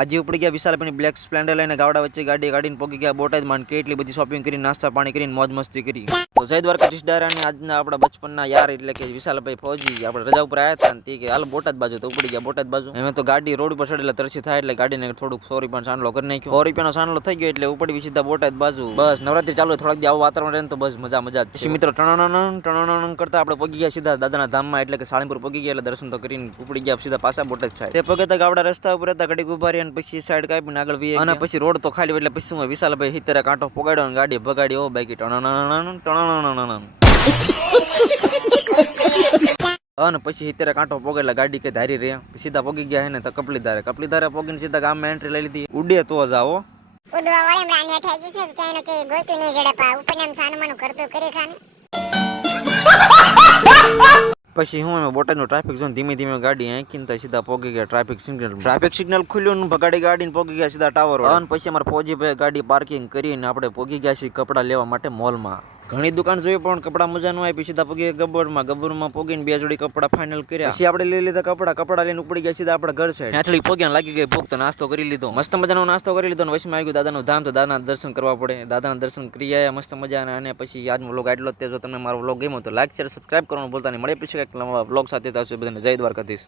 આજે ઉપડી ગયા વિશાલભાઈની બ્લેક સ્પ્લેન્ડર લઈને ગાવડા વચ્ચે ગાડી કાઢીને પોગી ગયા બોટાદમાં કે એટલી બધી શોપિંગ કરી નાસ્તા પાણી કરીને મોજ મસ્તી કરી. તો જય દ્વારકાધીશ ડારાની આજના આપણા બચપનના યાર એટલે કે વિશાલભાઈ ફૌજી આપણે રજા ઉપર આવ્યા હતા ને કે હાલ બોટાદ બાજુ તો ઉપડી ગયા બોટાદ બાજુ. એમ તો ગાડી રોડ ઉપર ચડેલા તરસી થાય એટલે ગાડીને થોડુંક 100 રૂપિયાનો સાંડલો કરી નાખ્યો. 100 રૂપિયાનો સાંડલો થઈ ગયો એટલે ઉપડી સીધા બોટાદ બાજુ. બસ નવરાત્રી ચાલુ થોડાક દી આવું વાતાવરણ રહે તો બસ મજા જ. પછી મિત્રો ટણણ કરતા આપણે પોગી ગયા સીધા દાદાના ધામમાં એટલે કે સાળીપુર પોગી ગયા એટલે દર્શન તો કરીને ઉપડી ગયા સીધા પાછા બોટાદ સાઈડ. તે પગે ગાવડા રસ્તા ઉપર હતા ઘડીક ઉભા રહ્યા અને પછી સાઈડ કાપીને આગળ વી અને પછી રોડ તો ખાલી એટલે પછી હું વિશાલભાઈ હિતરે કાંટો પોગાડ્યો અને ગાડી ભગાડી ઓ બાઈકી અને પછી હિતરે કાંટો પોગેલા ગાડી કે ધારી રહ્યા સીધા પોગી ગયા ને તો કપલીધારે પોગીને સીધા ગામમાં એન્ટ્રી લઈ લીધી. ઉડે તો જાઓ ઉડવા વાળે રાની અઠાઈ જશે તો ચાઈનો કે ગોઈતું નહીં જડપા ઉપર નામ સાનમાનું કરતો કરી ખાન. પછી હું બોટાદનું ટ્રાફિક ઝોન ધીમે ગાડી આંકીને સીધા પોગી ગયા ટ્રાફિક સિગ્નલ ખુલ્યું ને ભગાડી ગાડીને પોગી ગયા સીધા ટાવર અને પછી અમારા ફૌજીભાઈ ગાડી પાર્કિંગ કરીને આપણે પોગી ગયા છીએ કપડાં લેવા માટે મોલમાં. ઘણી દુકાન જોઈ પણ કપડા મજા ન આવી. સીધા પગે ગબ્બરમાં પોગીને 2 જોડી કપડા ફાઇનલ કર્યા. પછી આપણે લઈ લીધા કપડા લઈને ઉપડી ગયા સીધા આપણા ઘર સાઈડ. ત્યાંથી પોગ્યા લાગી ગઈ ભૂખ તો નાસ્તો કરી લીધો. મસ્ત મજાનો નાસ્તો કરી લીધો અને વચમાં આવી ગયું દાદાનું ધામ તો દાદાના દર્શન કરવા પડે. દાદાના દર્શન કરી આવ્યા મસ્ત મજાના. અને પછી આજનો વ્લોગ આટલો જ. જો તમને મારો વ્લોગ ગમ્યો તો લાઈક શેર સબસ્ક્રાઇબ કરવાનું ભૂલતા નહીં. મળે પછી એક નવા વ્લોગ સાથે બધાને જય દ્વારકાધીશ.